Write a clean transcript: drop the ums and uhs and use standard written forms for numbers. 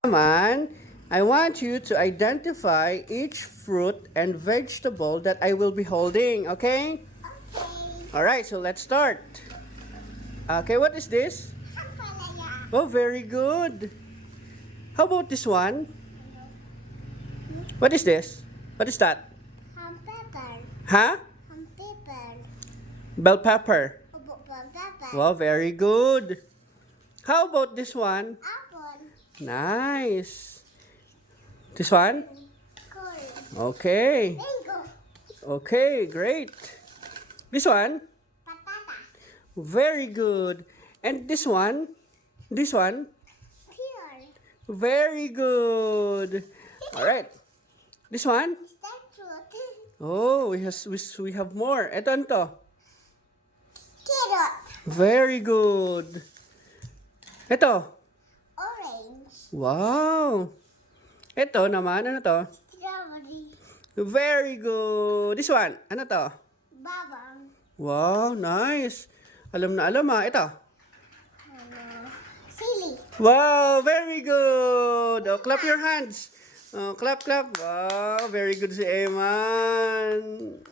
Naman, I want you to identify each fruit and vegetable that I will be holding, okay? Alright, so let's start. Okay, what is this? Oh, very good. How about this one? What is this? What is that? Pepper. Huh? Pepper. Bell pepper. Pepper. Wow, very good. How about this one? Apple. Nice. This one? Corn. Okay. Mango. Okay, great. This one? Patata. Very good. And this one? This one? Pear. Very good. All right. This one? Is that fruit? Oh, we have more. Ito, ano to? Carrot. Very good. Ito. Orange. Wow. Ito naman, ano to? Strawberry. Very good. This one, ano to? Bawang. Wow, nice. Alam na alam Ito. Silly. Wow, very good. Oh, clap your hands. Oh, clap, clap. Wow, very good si Eman.